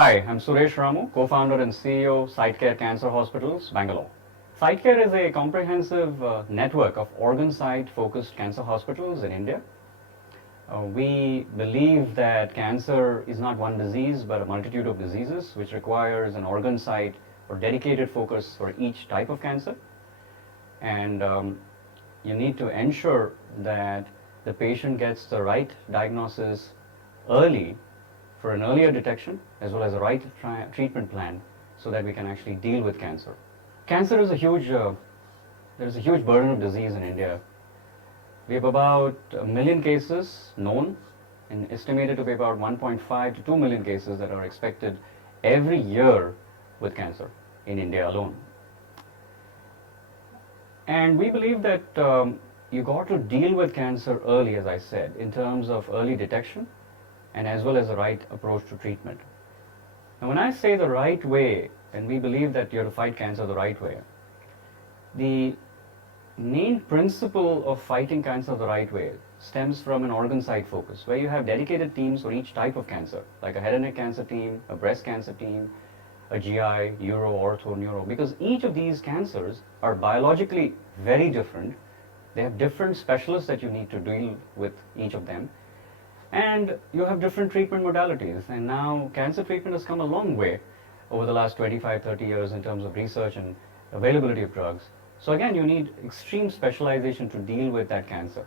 Hi, I'm Suresh Ramu, co-founder and CEO of Cytecare Cancer Hospitals, Bengaluru. Cytecare is a comprehensive network of organ site-focused cancer hospitals in India. We believe that cancer is not one disease but a multitude of diseases which requires an organ site or dedicated focus for each type of cancer. And you need to ensure that the patient gets the right diagnosis early for an earlier detection as well as a right treatment plan so that we can actually deal with cancer. Cancer is there's a huge burden of disease in India. We have about 1 million cases known and estimated to be about 1.5 to 2 million cases that are expected every year with cancer in India alone. And we believe that you got to deal with cancer early, as I said, in terms of early detection and as well as the right approach to treatment. Now, when I say the right way, and we believe that you have to fight cancer the right way, the main principle of fighting cancer the right way stems from an organ site focus, where you have dedicated teams for each type of cancer, like a head and neck cancer team, a breast cancer team, a GI, uro, ortho, neuro, because each of these cancers are biologically very different. They have different specialists that you need to deal with each of them. And you have different treatment modalities. And now cancer treatment has come a long way over the last 25, 30 years in terms of research and availability of drugs. So again, you need extreme specialization to deal with that cancer.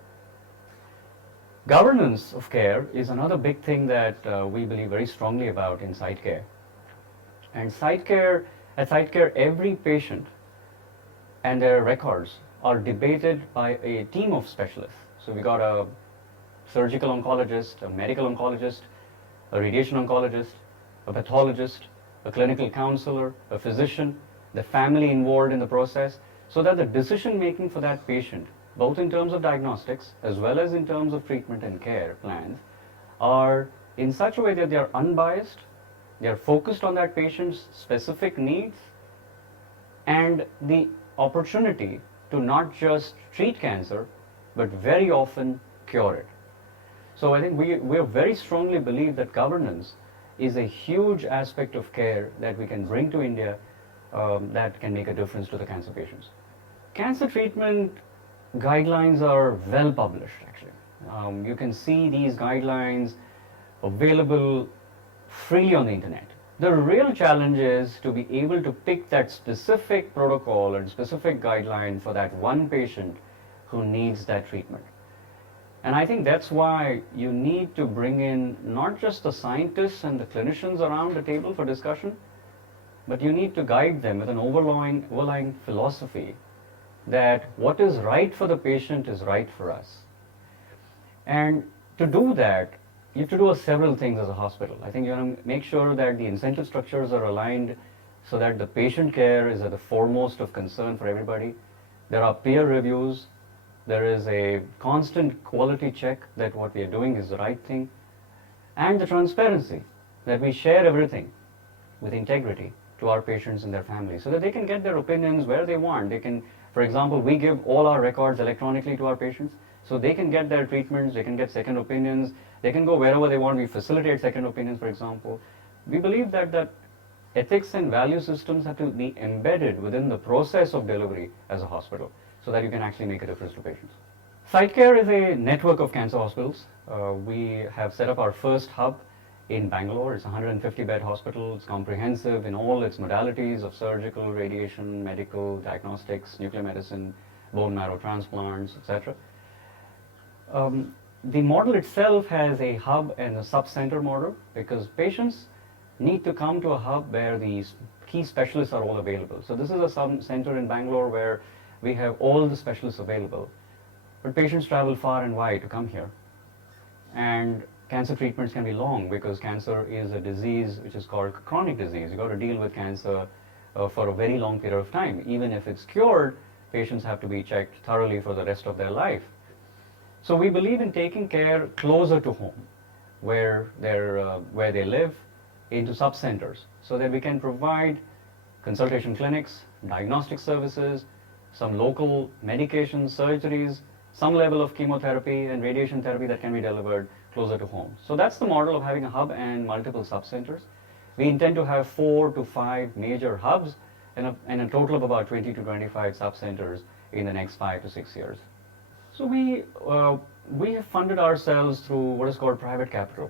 Governance of care is another big thing that we believe very strongly about in Cytecare. And at Cytecare, every patient and their records are debated by a team of specialists. So we got a surgical oncologist, a medical oncologist, a radiation oncologist, a pathologist, a clinical counselor, a physician, the family involved in the process, so that the decision making for that patient, both in terms of diagnostics as well as in terms of treatment and care plans, are in such a way that they are unbiased, they are focused on that patient's specific needs and the opportunity to not just treat cancer, but very often cure it. So I think we very strongly believe that governance is a huge aspect of care that we can bring to India that can make a difference to the cancer patients. Cancer treatment guidelines are well published, actually. You can see these guidelines available freely on the internet. The real challenge is to be able to pick that specific protocol and specific guideline for that one patient who needs that treatment. And I think that's why you need to bring in not just the scientists and the clinicians around the table for discussion, but you need to guide them with an overlying philosophy that what is right for the patient is right for us. And to do that, you have to do several things as a hospital. I think you want to make sure that the incentive structures are aligned so that the patient care is at the foremost of concern for everybody. There are peer reviews. There is a constant quality check that what we are doing is the right thing. And the transparency, that we share everything with integrity to our patients and their families so that they can get their opinions where they want. They can, for example, we give all our records electronically to our patients so they can get their treatments, they can get second opinions, they can go wherever they want. We facilitate second opinions, for example. We believe that ethics and value systems have to be embedded within the process of delivery as a hospital so that you can actually make a difference to patients. Cytecare is a network of cancer hospitals. We have set up our first hub in Bangalore. It's a 150-bed hospital. It's comprehensive in all its modalities of surgical, radiation, medical, diagnostics, nuclear medicine, bone marrow transplants, etc. The model itself has a hub and a sub-center model because patients need to come to a hub where these key specialists are all available. So this is a sub-center in Bangalore where we have all the specialists available. But patients travel far and wide to come here. And cancer treatments can be long because cancer is a disease which is called chronic disease. You've got to deal with cancer for a very long period of time. Even if it's cured, patients have to be checked thoroughly for the rest of their life. So we believe in taking care closer to home, where they live, into sub-centers, so that we can provide consultation clinics, diagnostic services, some local medications, surgeries, some level of chemotherapy and radiation therapy that can be delivered closer to home. So that's the model of having a hub and multiple sub-centers. We intend to have 4 to 5 major hubs and a total of about 20 to 25 sub-centers in the next 5 to 6 years. So we have funded ourselves through what is called private capital.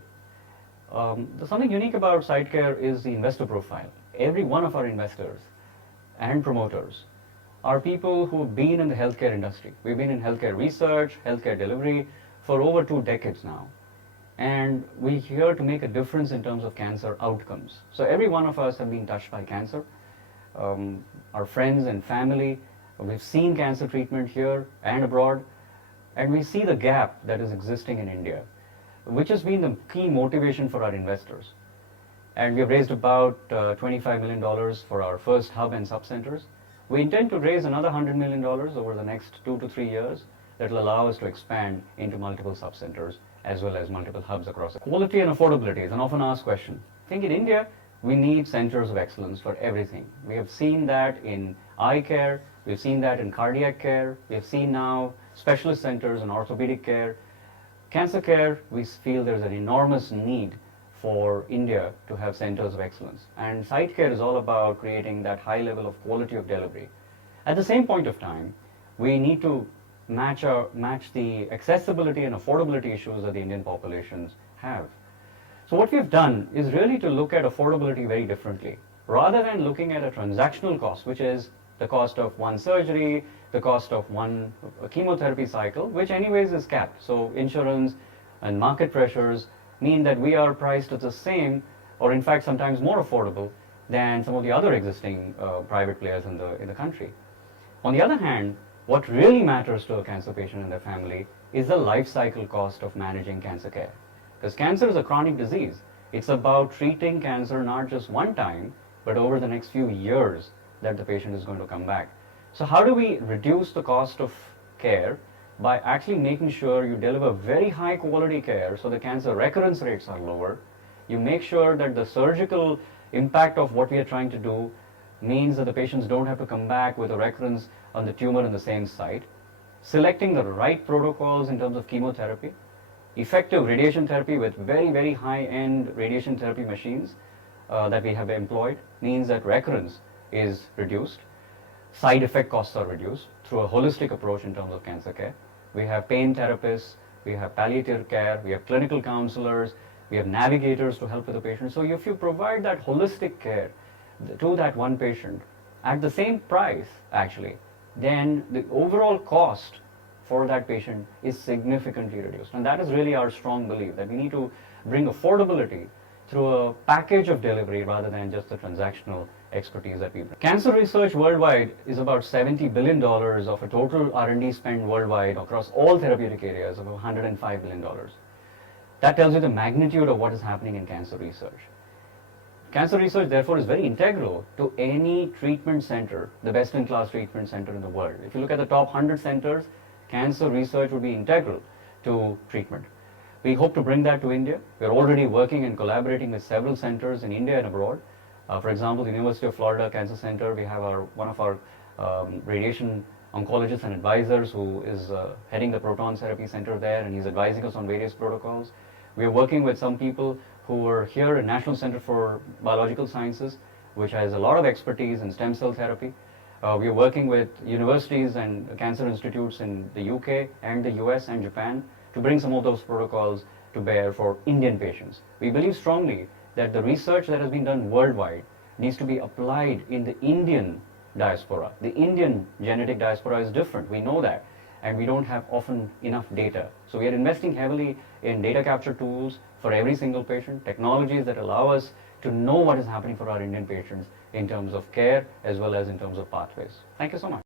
There's something unique about Cytecare is the investor profile. Every one of our investors and promoters are people who have been in the healthcare industry. We've been in healthcare research, healthcare delivery for over 2 decades now. And we're here to make a difference in terms of cancer outcomes. So every one of us have been touched by cancer. Our friends and family, we've seen cancer treatment here and abroad, and we see the gap that is existing in India, which has been the key motivation for our investors. And we have raised about $25 million for our first hub and sub-centers. We intend to raise another $100 million over the next 2 to 3 years that will allow us to expand into multiple sub-centers as well as multiple hubs across. Quality and affordability is an often asked question. I think in India, we need centers of excellence for everything. We have seen that in eye care, we've seen that in cardiac care, we have seen now specialist centers in orthopedic care. Cancer care, we feel there's an enormous need for India to have centers of excellence. And Cytecare is all about creating that high level of quality of delivery. At the same point of time, we need to match the accessibility and affordability issues that the Indian populations have. So what we've done is really to look at affordability very differently. Rather than looking at a transactional cost, which is the cost of one surgery, the cost of one chemotherapy cycle, which anyways is capped. So insurance and market pressures mean that we are priced at the same, or in fact sometimes more affordable than some of the other existing private players in the country. On the other hand, what really matters to a cancer patient and their family is the life cycle cost of managing cancer care. Because cancer is a chronic disease. It's about treating cancer not just one time, but over the next few years that the patient is going to come back. So how do we reduce the cost of care by actually making sure you deliver very high quality care so the cancer recurrence rates are lower? You make sure that the surgical impact of what we are trying to do means that the patients don't have to come back with a recurrence on the tumor in the same site. Selecting the right protocols in terms of chemotherapy, effective radiation therapy with very, very high-end radiation therapy machines that we have employed means that recurrence is reduced. Side effect costs are reduced through a holistic approach in terms of cancer care. We have pain therapists, we have palliative care, we have clinical counselors, we have navigators to help with the patient. So if you provide that holistic care to that one patient at the same price actually, then the overall cost for that patient is significantly reduced. And that is really our strong belief, that we need to bring affordability through a package of delivery rather than just the transactional expertise that we bring. Cancer research worldwide is about $70 billion of a total R&D spend worldwide across all therapeutic areas of $105 billion. That tells you the magnitude of what is happening in cancer research. Cancer research, therefore, is very integral to any treatment center, the best-in-class treatment center in the world. If you look at the top 100 centers, cancer research would be integral to treatment. We hope to bring that to India. We're already working and collaborating with several centers in India and abroad. For example, the University of Florida Cancer Center, we have one of our radiation oncologists and advisors who is heading the proton therapy center there, and he's advising us on various protocols. We are working with some people who are here at National Center for Biological Sciences, which has a lot of expertise in stem cell therapy. We are working with universities and cancer institutes in the UK and the US and Japan to bring some of those protocols to bear for Indian patients. We believe strongly that the research that has been done worldwide needs to be applied in the Indian diaspora. The Indian genetic diaspora is different, we know that, and we don't have often enough data. So we are investing heavily in data capture tools for every single patient, technologies that allow us to know what is happening for our Indian patients in terms of care as well as in terms of pathways. Thank you so much.